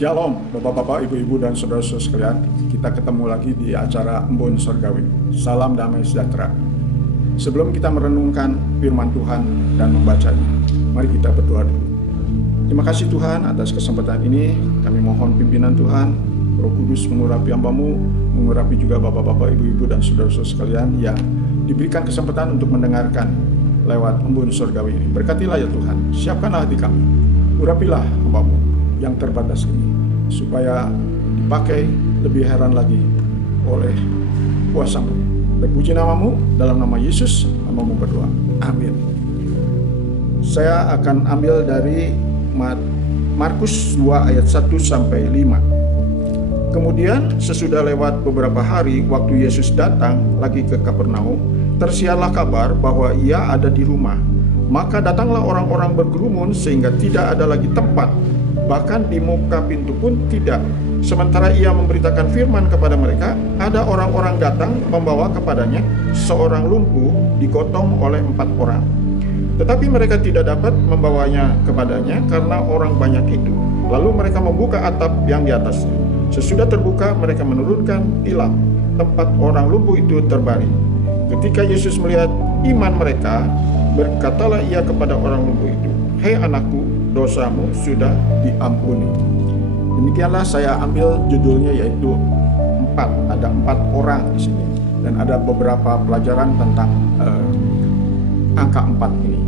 Shalom Bapak-bapak, Ibu-ibu, dan saudara-saudara sekalian. Kita ketemu lagi di acara Embun Surgawi. Salam damai sejahtera. Sebelum kita merenungkan firman Tuhan dan membacanya, mari kita berdoa dulu. Terima kasih Tuhan atas kesempatan ini. Kami mohon pimpinan Tuhan, Roh Kudus mengurapi hamba-Mu, mengurapi juga Bapak-bapak, Ibu-ibu, dan saudara-saudara sekalian yang diberikan kesempatan untuk mendengarkan lewat Embun Surgawi ini. Berkatilah ya Tuhan, siapkanlah hati kami, urapilah hamba-Mu yang terbatas ini, supaya dipakai lebih heran lagi oleh kuasa-Mu. Terpuji nama-Mu, dalam nama Yesus hamba-Mu berdoa, amin. Saya akan ambil dari Markus 2 ayat 1 sampai 5. Kemudian sesudah lewat beberapa hari, waktu Yesus datang lagi ke Kapernaum, tersiarlah kabar bahwa ia ada di rumah. Maka datanglah orang-orang berkerumun sehingga tidak ada lagi tempat, bahkan di muka pintu pun tidak. Sementara ia memberitakan firman kepada mereka, ada orang-orang datang membawa kepadanya seorang lumpuh digotong oleh 4 orang. Tetapi mereka tidak dapat membawanya kepadanya karena orang banyak itu. Lalu mereka membuka atap yang di atasnya. Sesudah terbuka, mereka menurunkan tilam tempat orang lumpuh itu terbaring. Ketika Yesus melihat iman mereka, berkatalah ia kepada orang lumpuh itu, "Hei anakku, dosamu sudah diampuni." Demikianlah saya ambil judulnya, yaitu 4. Ada 4 orang di sini, dan ada beberapa pelajaran tentang angka 4 ini.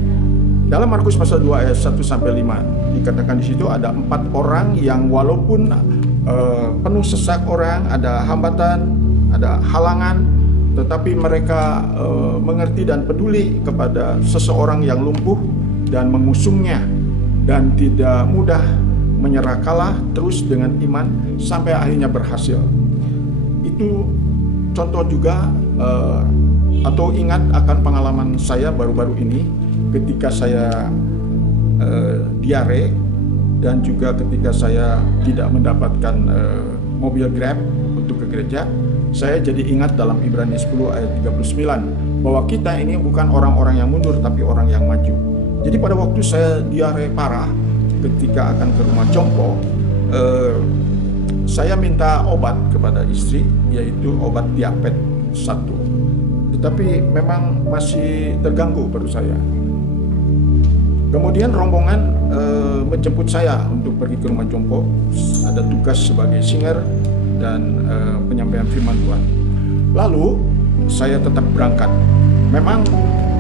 Dalam Markus pasal 2 ayat 1 sampai 5 dikatakan di situ ada 4 orang yang walaupun penuh sesak orang, ada hambatan, ada halangan, tetapi mereka mengerti dan peduli kepada seseorang yang lumpuh dan mengusungnya, dan tidak mudah menyerah, kalah terus dengan iman sampai akhirnya berhasil. Itu contoh juga, atau ingat akan pengalaman saya baru-baru ini ketika saya diare, dan juga ketika saya tidak mendapatkan mobil Grab untuk ke gereja. Saya jadi ingat dalam Ibrani 10 ayat 39 bahwa kita ini bukan orang-orang yang mundur, tapi orang yang maju. Jadi pada waktu saya diare parah ketika akan ke rumah jompo, saya minta obat kepada istri, yaitu obat diabetes 1. Tetapi memang masih terganggu perut saya. Kemudian rombongan menjemput saya untuk pergi ke rumah jompo. Ada tugas sebagai singer dan penyampaian firman Tuhan. Lalu saya tetap berangkat. Memang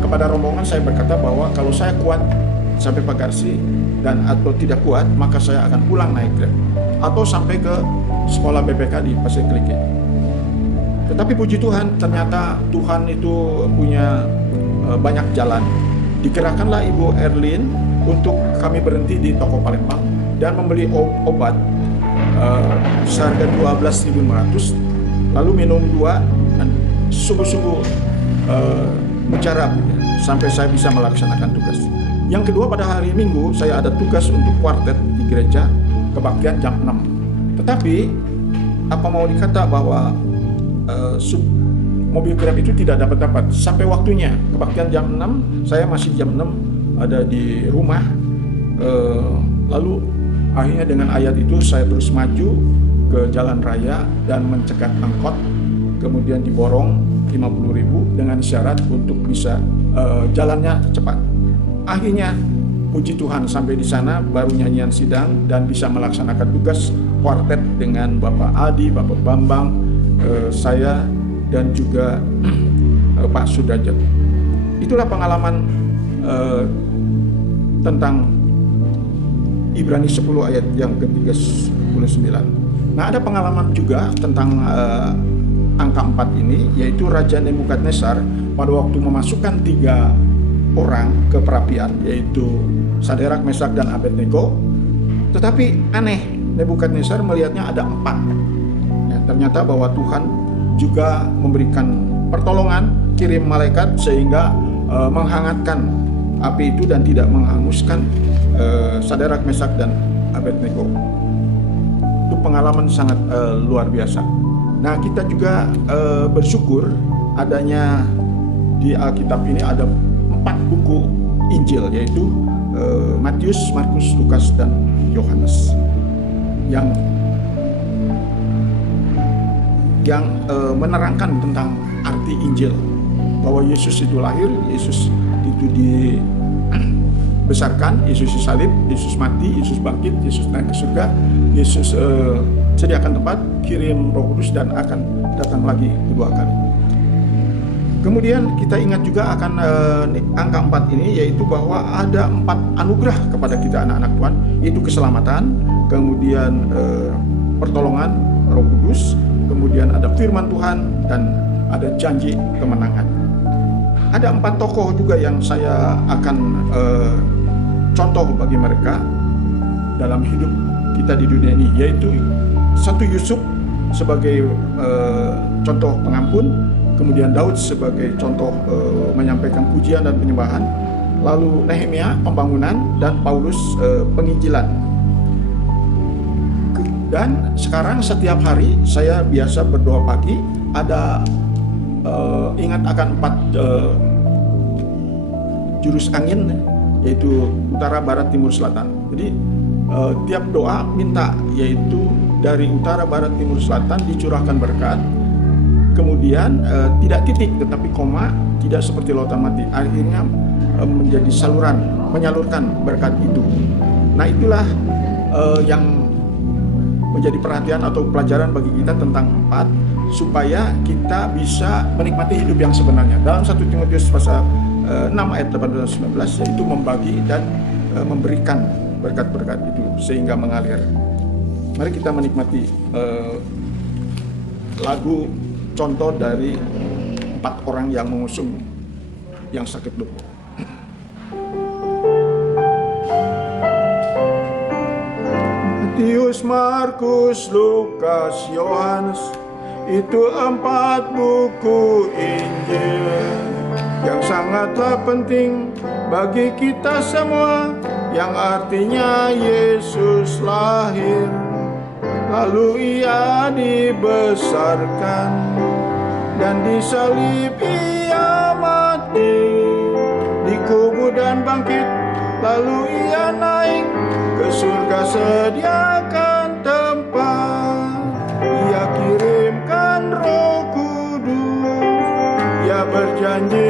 kepada rombongan saya berkata bahwa kalau saya kuat sampai Pagarsi dan atau tidak kuat, maka saya akan pulang naik Grab atau sampai ke sekolah BPK di Pasir Kelike. Tetapi puji Tuhan, ternyata Tuhan itu punya banyak jalan. Dikerahkanlah Ibu Erlin untuk kami berhenti di toko Palembang dan membeli obat seharga 12.500, lalu minum 2 dan sungguh-sungguh mujarab sampai saya bisa melaksanakan tugas. Yang kedua, pada hari Minggu saya ada tugas untuk kuartet di gereja, kebaktian jam 6. Tetapi apa mau dikata bahwa mobil Grab itu tidak dapat sampai waktunya kebaktian jam 6, saya masih jam 6 ada di rumah. Lalu akhirnya dengan ayat itu saya terus maju ke jalan raya dan mencegat angkot, kemudian diborong 50.000 dengan syarat untuk bisa jalannya cepat. Akhirnya puji Tuhan sampai di sana baru nyanyian sidang dan bisa melaksanakan tugas kuartet dengan Bapak Adi, Bapak Bambang, saya dan juga Pak Sudrajat. Itulah pengalaman tentang Ibrani 10 ayat yang ke-39. Nah, ada pengalaman juga tentang angka 4 ini, yaitu Raja Nebukadnezar pada waktu memasukkan 3 orang ke perapian, yaitu Sadrak, Mesak, dan Abednego. Tetapi aneh, Nebukadnezar melihatnya ada 4. Ya, ternyata bahwa Tuhan juga memberikan pertolongan, kirim malaikat sehingga menghangatkan api itu dan tidak menghanguskan Sadrak, Mesak, dan Abednego. Itu pengalaman sangat luar biasa. Nah, kita juga bersyukur adanya di Alkitab ini ada 4 buku Injil, yaitu Matius, Markus, Lukas, dan Yohanes. yang menerangkan tentang arti Injil, bahwa Yesus itu lahir, Yesus itu dibesarkan, Yesus disalib, Yesus mati, Yesus bangkit, Yesus naik ke surga, Yesus sediakan tempat, kirim Roh Kudus, dan akan datang lagi kedua kali. Kemudian kita ingat juga akan angka 4 ini, yaitu bahwa ada 4 anugerah kepada kita anak-anak Tuhan, yaitu keselamatan, kemudian pertolongan Roh Kudus, kemudian ada firman Tuhan, dan ada janji kemenangan. Ada 4 tokoh juga yang saya akan contoh bagi mereka dalam hidup kita di dunia ini, yaitu satu Yusuf sebagai contoh pengampun, kemudian Daud sebagai contoh menyampaikan pujian dan penyembahan, lalu Nehemia pembangunan, dan Paulus penginjilan. Dan sekarang setiap hari saya biasa berdoa pagi, ada ingat akan 4 jurus angin, yaitu utara, barat, timur, selatan. Jadi tiap doa minta, yaitu dari utara, barat, timur, selatan dicurahkan berkat. Kemudian tidak titik tetapi koma, tidak seperti lautan mati, akhirnya menjadi saluran, menyalurkan berkat itu. Nah, itulah yang menjadi perhatian atau pelajaran bagi kita tentang 4, supaya kita bisa menikmati hidup yang sebenarnya. Dalam 1 Timotius pasal 6 ayat 18-19, yaitu membagi dan memberikan berkat-berkat itu sehingga mengalir. Mari kita menikmati lagu contoh dari 4 orang yang mengusung yang sakit lumpuh. Matius, Markus, Lukas, Yohanes, itu 4 buku Injil yang sangatlah penting bagi kita semua, yang artinya Yesus lahir, lalu ia dibesarkan, dan disalib ia mati, dikubur dan bangkit, lalu ia naik ke surga, sediakan tempat. Ia kirimkan Roh Kudus, ia berjanji